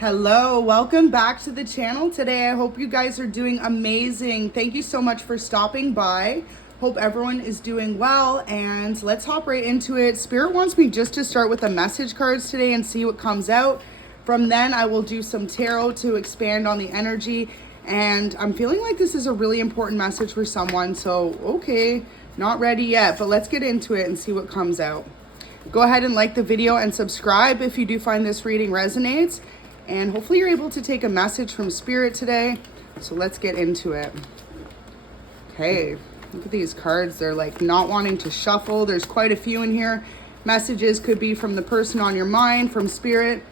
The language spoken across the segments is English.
Hello, welcome back to the channel today. I hope you guys are doing amazing. Thank you so much for stopping by. Hope everyone is doing well, and let's hop right into it. Spirit wants me just to start with the message cards today and see what comes out. From then I will do some tarot to expand on the energy, and I'm feeling like this is a really important message for someone. So okay, not ready yet, but let's get into it and see what comes out. Go ahead and like the video and subscribe if you do find this reading resonates. And hopefully you're able to take a message from Spirit today. So let's get into it. Okay, look at these cards. They're like not wanting to shuffle. There's quite a few in here. Messages could be from the person on your mind, from Spirit.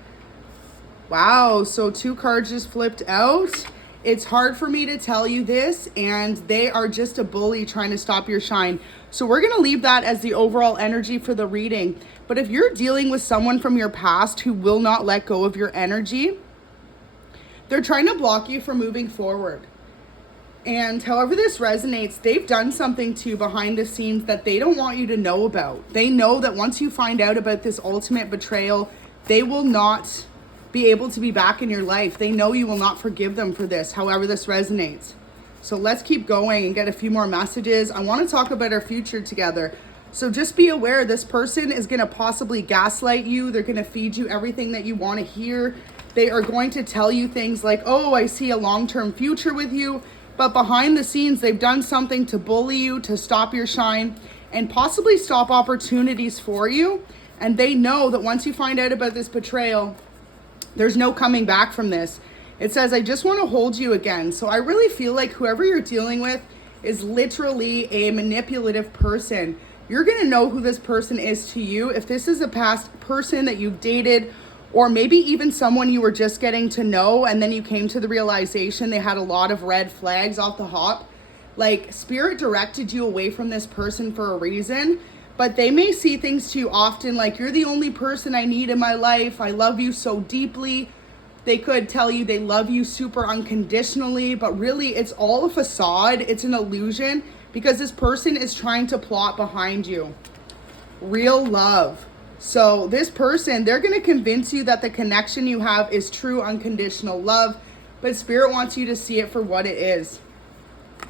Wow, so 2 cards just flipped out. It's hard for me to tell you this, and they are just a bully trying to stop your shine. So we're going to leave that as the overall energy for the reading. But if you're dealing with someone from your past who will not let go of your energy, they're trying to block you from moving forward. And however this resonates, they've done something to you behind the scenes that they don't want you to know about. They know that once you find out about this ultimate betrayal, they will not be able to be back in your life. They know you will not forgive them for this, however this resonates. So let's keep going and get a few more messages. I want to talk about our future together. So just be aware, this person is going to possibly gaslight you. They're going to feed you everything that you want to hear. They are going to tell you things like, oh, I see a long-term future with you. But behind the scenes, they've done something to bully you, to stop your shine, and possibly stop opportunities for you. And they know that once you find out about this betrayal, there's no coming back from this. It says, I just want to hold you again. So I really feel like whoever you're dealing with is literally a manipulative person. You're going to know who this person is to you. If this is a past person that you've dated, or maybe even someone you were just getting to know, and then you came to the realization they had a lot of red flags off the hop, like Spirit directed you away from this person for a reason. But they may see things to you often like, you're the only person I need in my life. I love you so deeply. They could tell you they love you super unconditionally, but really it's all a facade. It's an illusion because this person is trying to plot behind you. Real love. So this person, they're going to convince you that the connection you have is true unconditional love, but Spirit wants you to see it for what it is. It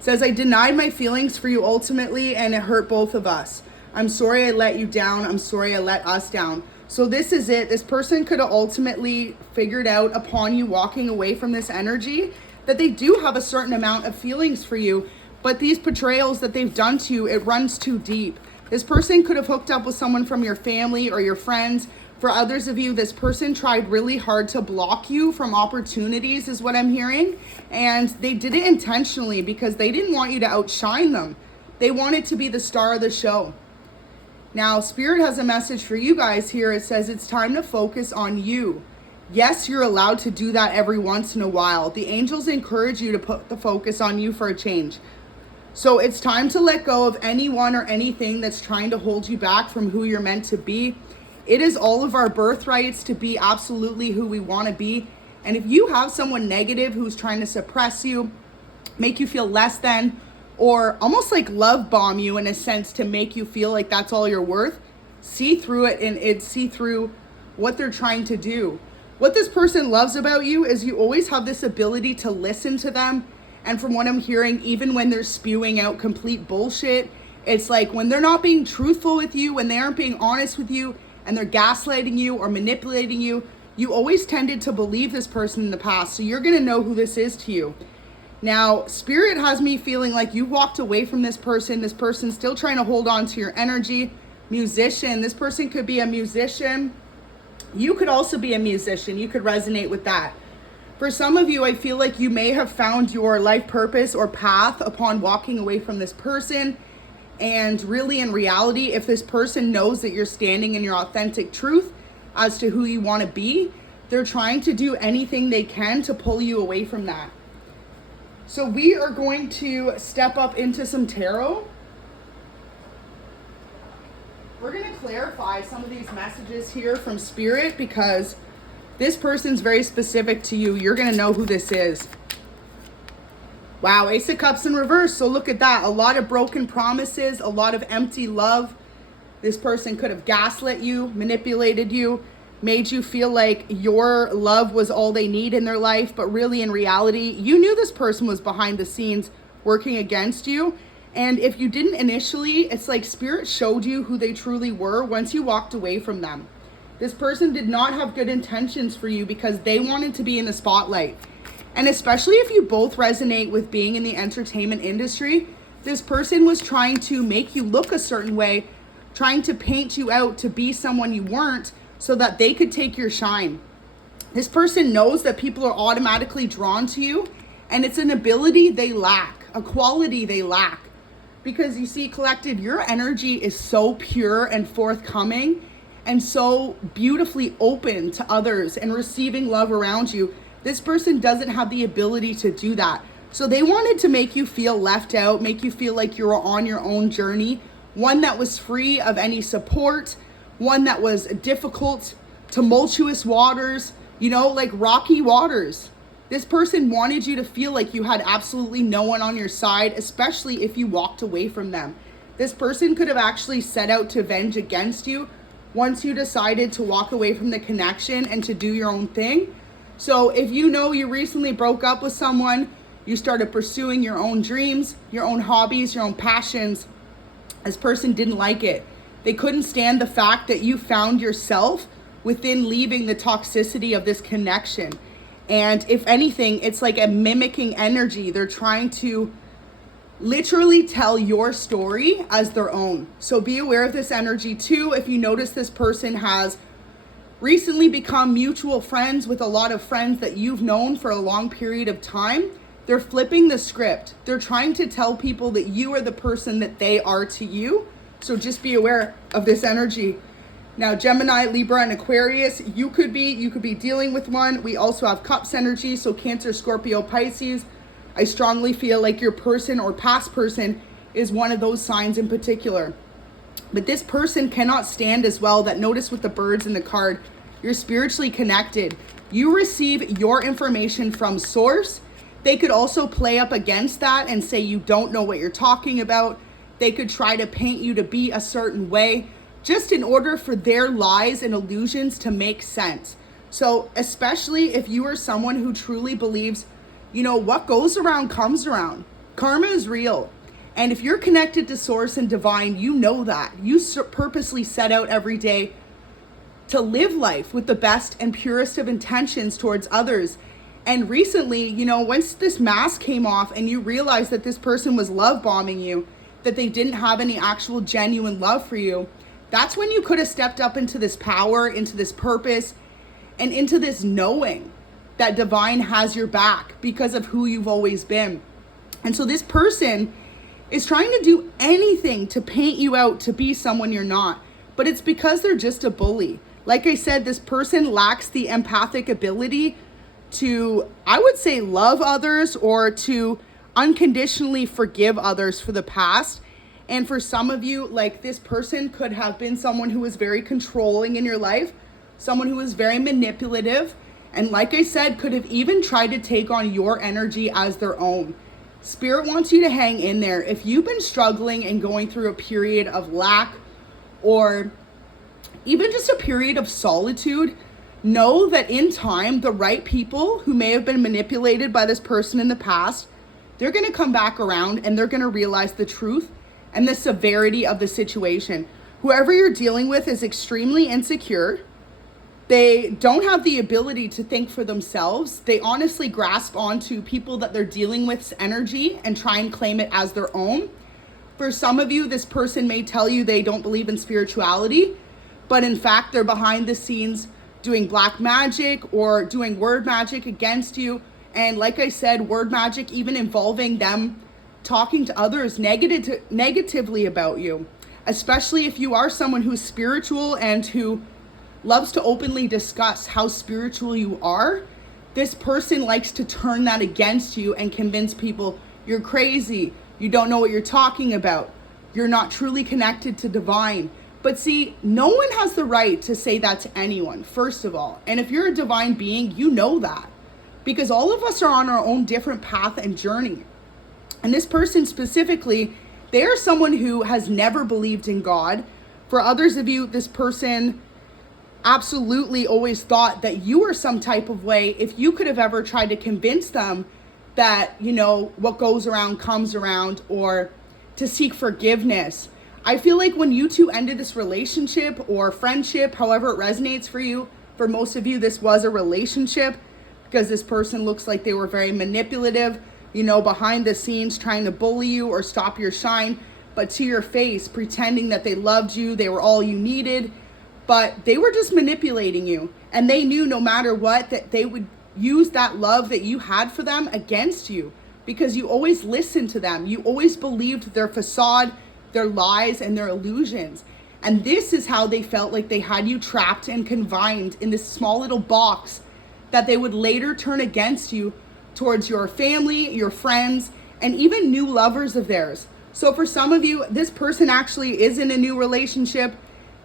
says, I denied my feelings for you ultimately, and it hurt both of us. I'm sorry I let you down. I'm sorry I let us down. So this is it. This person could have ultimately figured out upon you walking away from this energy that they do have a certain amount of feelings for you, but these betrayals that they've done to you, it runs too deep. This person could have hooked up with someone from your family or your friends. For others of you, this person tried really hard to block you from opportunities, is what I'm hearing. And they did it intentionally because they didn't want you to outshine them. They wanted to be the star of the show. Now, Spirit has a message for you guys here. It says it's time to focus on you. Yes, you're allowed to do that every once in a while. The angels encourage you to put the focus on you for a change. So it's time to let go of anyone or anything that's trying to hold you back from who you're meant to be. It is all of our birthrights to be absolutely who we want to be. And if you have someone negative who's trying to suppress you, make you feel less than, or almost like love bomb you in a sense to make you feel like that's all you're worth, see through it and see through what they're trying to do. What this person loves about you is you always have this ability to listen to them. And from what I'm hearing, even when they're spewing out complete bullshit, it's like when they're not being truthful with you, when they aren't being honest with you, and they're gaslighting you or manipulating you, you always tended to believe this person in the past. So you're going to know who this is to you. Now, Spirit has me feeling like you walked away from this person. This person's still trying to hold on to your energy. Musician, this person could be a musician. You could also be a musician. You could resonate with that. For some of you, I feel like you may have found your life purpose or path upon walking away from this person. And really, in reality, if this person knows that you're standing in your authentic truth as to who you want to be, they're trying to do anything they can to pull you away from that. So we are going to step up into some tarot. We're going to clarify some of these messages here from Spirit because this person's very specific to you. You're going to know who this is. Wow, Ace of Cups in reverse. So look at that. A lot of broken promises, a lot of empty love. This person could have gaslit you, manipulated you. made you feel like your love was all they need in their life, but really in reality, you knew this person was behind the scenes working against you. And if you didn't initially, it's like Spirit showed you who they truly were once you walked away from them. This person did not have good intentions for you because they wanted to be in the spotlight. And especially if you both resonate with being in the entertainment industry, this person was trying to make you look a certain way, trying to paint you out to be someone you weren't so that they could take your shine. This person knows that people are automatically drawn to you, and it's an ability they lack, a quality they lack. Because you see, collective, your energy is so pure and forthcoming and so beautifully open to others and receiving love around you. This person doesn't have the ability to do that. So they wanted to make you feel left out, make you feel like you were on your own journey, one that was free of any support, one that was difficult, tumultuous waters, like rocky waters. This person wanted you to feel like you had absolutely no one on your side, especially if you walked away from them. This person could have actually set out to avenge against you once you decided to walk away from the connection and to do your own thing. So if you recently broke up with someone, you started pursuing your own dreams, your own hobbies, your own passions, this person didn't like it. They couldn't stand the fact that you found yourself within leaving the toxicity of this connection. And if anything, it's like a mimicking energy. They're trying to literally tell your story as their own. So be aware of this energy too. If you notice this person has recently become mutual friends with a lot of friends that you've known for a long period of time, they're flipping the script. They're trying to tell people that you are the person that they are to you. So just be aware of this energy. Now, Gemini, Libra, and Aquarius, you could be dealing with one. We also have Cups energy, so Cancer, Scorpio, Pisces. I strongly feel like your person or past person is one of those signs in particular. But this person cannot stand as well that, notice with the birds in the card, you're spiritually connected. You receive your information from source. They could also play up against that and say you don't know what you're talking about. They could try to paint you to be a certain way, just in order for their lies and illusions to make sense. So especially if you are someone who truly believes, what goes around comes around. Karma is real. And if you're connected to source and divine, you know that. You purposely set out every day to live life with the best and purest of intentions towards others. And recently, once this mask came off and you realized that this person was love bombing you, that they didn't have any actual genuine love for you, that's when you could have stepped up into this power, into this purpose, and into this knowing that divine has your back because of who you've always been. And so this person is trying to do anything to paint you out to be someone you're not, but it's because they're just a bully. Like I said, this person lacks the empathic ability to, I would say, love others or to unconditionally forgive others for the past. And for some of you, like, this person could have been someone who was very controlling in your life, someone who was very manipulative, and like I said, could have even tried to take on your energy as their own. Spirit wants you to hang in there. If you've been struggling and going through a period of lack or even just a period of solitude, know that in time, the right people who may have been manipulated by this person in the past, they're going to come back around and they're going to realize the truth and the severity of the situation. Whoever you're dealing with is extremely insecure. They don't have the ability to think for themselves. They honestly grasp onto people that they're dealing with's energy and try and claim it as their own. For some of you, this person may tell you they don't believe in spirituality, but in fact, they're behind the scenes doing black magic or doing word magic against you. And like I said, word magic even involving them talking to others negatively about you, especially if you are someone who's spiritual and who loves to openly discuss how spiritual you are. This person likes to turn that against you and convince people you're crazy, you don't know what you're talking about, you're not truly connected to divine. But see, no one has the right to say that to anyone, first of all. And if you're a divine being, you know that, because all of us are on our own different path and journey. And this person specifically, they are someone who has never believed in God. For others of you, this person absolutely always thought that you were some type of way if you could have ever tried to convince them that, what goes around comes around, or to seek forgiveness. I feel like when you two ended this relationship or friendship, however it resonates for you, for most of you, this was a relationship, because this person looks like they were very manipulative, behind the scenes trying to bully you or stop your shine, but to your face, pretending that they loved you, they were all you needed, but they were just manipulating you. And they knew no matter what, that they would use that love that you had for them against you, because you always listened to them. You always believed their facade, their lies, and their illusions. And this is how they felt like they had you trapped and confined in this small little box that they would later turn against you towards your family, your friends, and even new lovers of theirs. So for some of you, this person actually is in a new relationship.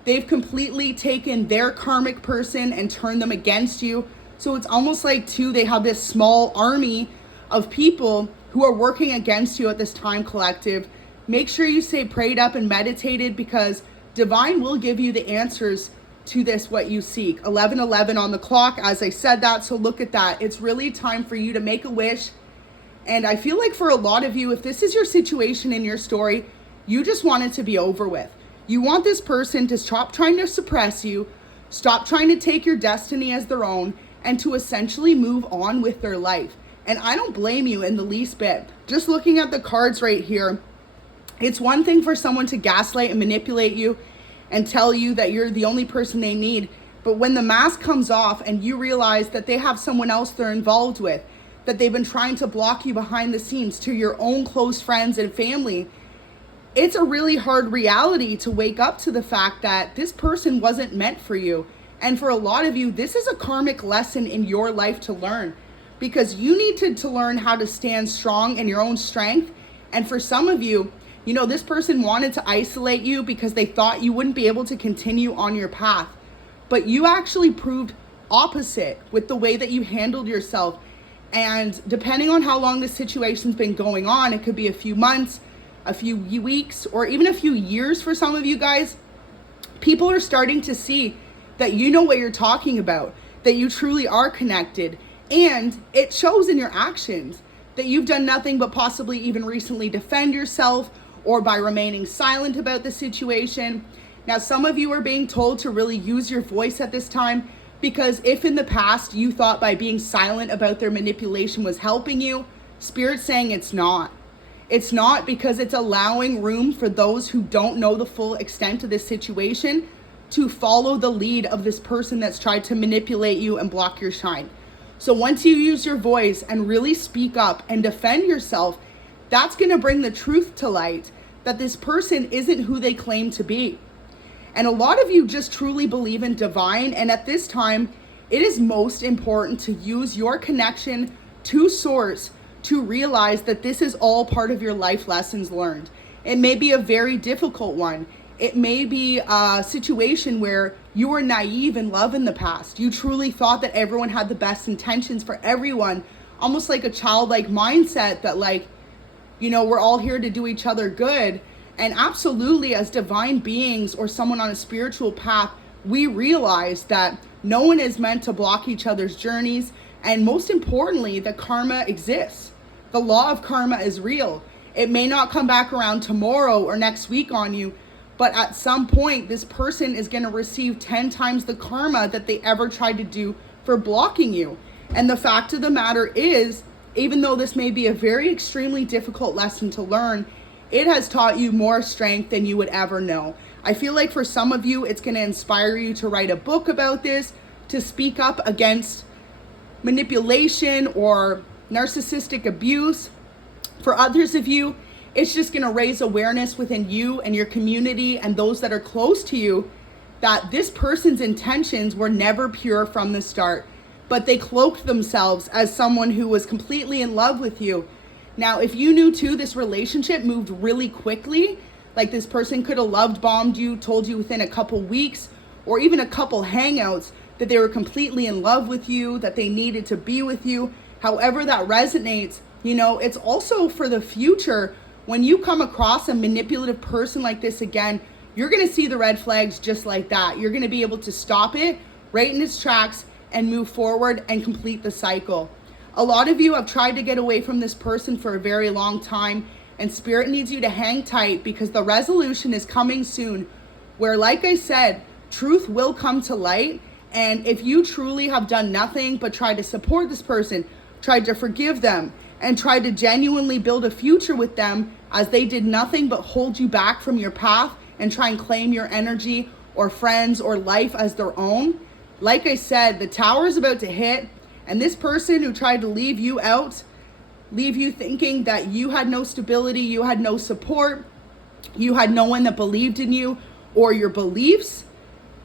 They've completely taken their karmic person and turned them against you. So it's almost like they have this small army of people who are working against you at this time, collective. Make sure you stay prayed up and meditated, because divine will give you the answers to this, what you seek. 11:11 on the clock, as I said that. So look at that. It's really time for you to make a wish. And I feel like for a lot of you, if this is your situation in your story, you just want it to be over with. You want this person to stop trying to suppress you, stop trying to take your destiny as their own, and to essentially move on with their life. And I don't blame you in the least bit. Just looking at the cards right here, it's one thing for someone to gaslight and manipulate you and tell you that you're the only person they need. But when the mask comes off and you realize that they have someone else they're involved with, that they've been trying to block you behind the scenes to your own close friends and family, it's a really hard reality to wake up to the fact that this person wasn't meant for you. And for a lot of you, this is a karmic lesson in your life to learn, because you needed to learn how to stand strong in your own strength. And for some of you, this person wanted to isolate you because they thought you wouldn't be able to continue on your path. But you actually proved opposite with the way that you handled yourself. And depending on how long this situation's been going on, it could be a few months, a few weeks, or even a few years for some of you guys. People are starting to see that you know what you're talking about, that you truly are connected. And it shows in your actions that you've done nothing but possibly even recently defend yourself, or by remaining silent about the situation. Now, some of you are being told to really use your voice at this time, because if in the past you thought by being silent about their manipulation was helping you, Spirit's saying it's not. It's not, because it's allowing room for those who don't know the full extent of this situation to follow the lead of this person that's tried to manipulate you and block your shine. So once you use your voice and really speak up and defend yourself, that's going to bring the truth to light, that this person isn't who they claim to be. And a lot of you just truly believe in divine. And at this time, it is most important to use your connection to source to realize that this is all part of your life lessons learned. It may be a very difficult one. It may be a situation where you were naive in love in the past. You truly thought that everyone had the best intentions for everyone, almost like a childlike mindset that we're all here to do each other good. And absolutely, as divine beings or someone on a spiritual path, we realize that no one is meant to block each other's journeys. And most importantly, that karma exists. The law of karma is real. It may not come back around tomorrow or next week on you, but at some point, this person is going to receive 10 times the karma that they ever tried to do for blocking you. And the fact of the matter is, even though this may be a very extremely difficult lesson to learn, it has taught you more strength than you would ever know. I feel like for some of you, it's going to inspire you to write a book about this, to speak up against manipulation or narcissistic abuse. For others of you, it's just going to raise awareness within you and your community and those that are close to you that this person's intentions were never pure from the start, but they cloaked themselves as someone who was completely in love with you. Now, if you knew too, this relationship moved really quickly, like this person could have loved bombed you, told you within a couple weeks or even a couple hangouts that they were completely in love with you, that they needed to be with you. However that resonates, it's also for the future. When you come across a manipulative person like this again, you're going to see the red flags just like that. You're going to be able to stop it right in its tracks and move forward and complete the cycle. A lot of you have tried to get away from this person for a very long time, and Spirit needs you to hang tight because the resolution is coming soon where, like I said, truth will come to light. And if you truly have done nothing but try to support this person, tried to forgive them, and tried to genuinely build a future with them, as they did nothing but hold you back from your path and try and claim your energy or friends or life as their own, like I said, the tower is about to hit. And this person who tried to leave you out, leave you thinking that you had no stability, you had no support, you had no one that believed in you or your beliefs,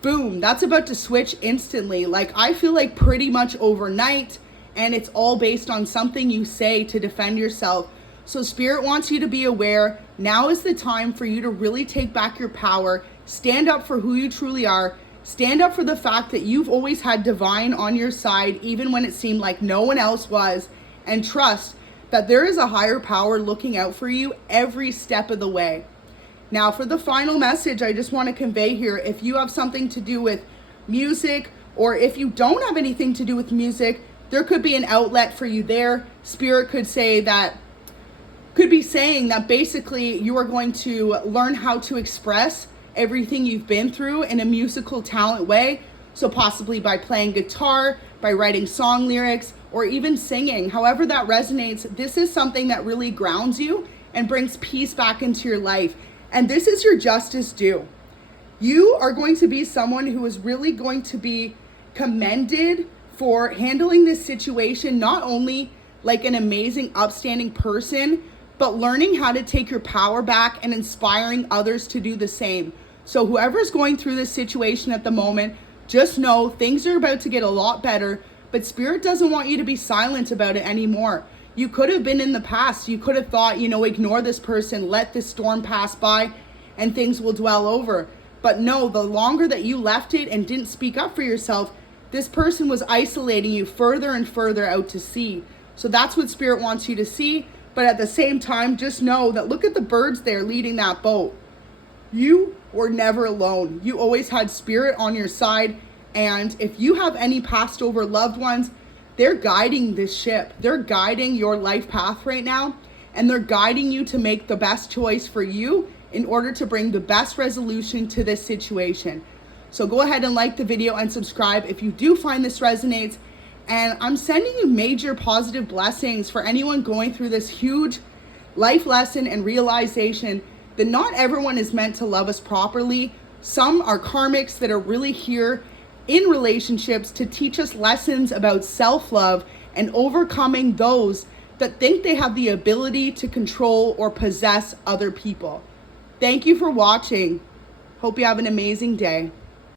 boom, that's about to switch instantly. Like, I feel like pretty much overnight, and it's all based on something you say to defend yourself. So Spirit wants you to be aware. Now is the time for you to really take back your power, stand up for who you truly are, stand up for the fact that you've always had divine on your side, even when it seemed like no one else was, and trust that there is a higher power looking out for you every step of the way. Now, for the final message I just want to convey here, if you have something to do with music, or if you don't have anything to do with music, there could be an outlet for you there. Spirit could be saying that basically you are going to learn how to express everything you've been through in a musical talent way. So possibly by playing guitar, by writing song lyrics, or even singing. However that resonates, this is something that really grounds you and brings peace back into your life. And this is your justice due. You are going to be someone who is really going to be commended for handling this situation, not only like an amazing, upstanding person, but learning how to take your power back and inspiring others to do the same. So whoever's going through this situation at the moment, just know things are about to get a lot better, but Spirit doesn't want you to be silent about it anymore. You could have been in the past. You could have thought, ignore this person, let this storm pass by, and things will dwell over. But no, the longer that you left it and didn't speak up for yourself, this person was isolating you further and further out to sea. So that's what Spirit wants you to see. But at the same time, just know that look at the birds there leading that boat. You were never alone. You always had Spirit on your side. And if you have any passed over loved ones, they're guiding this ship. They're guiding your life path right now. And they're guiding you to make the best choice for you in order to bring the best resolution to this situation. So go ahead and like the video and subscribe if you do find this resonates. And I'm sending you major positive blessings for anyone going through this huge life lesson and realization that not everyone is meant to love us properly. Some are karmics that are really here in relationships to teach us lessons about self-love and overcoming those that think they have the ability to control or possess other people. Thank you for watching. Hope you have an amazing day.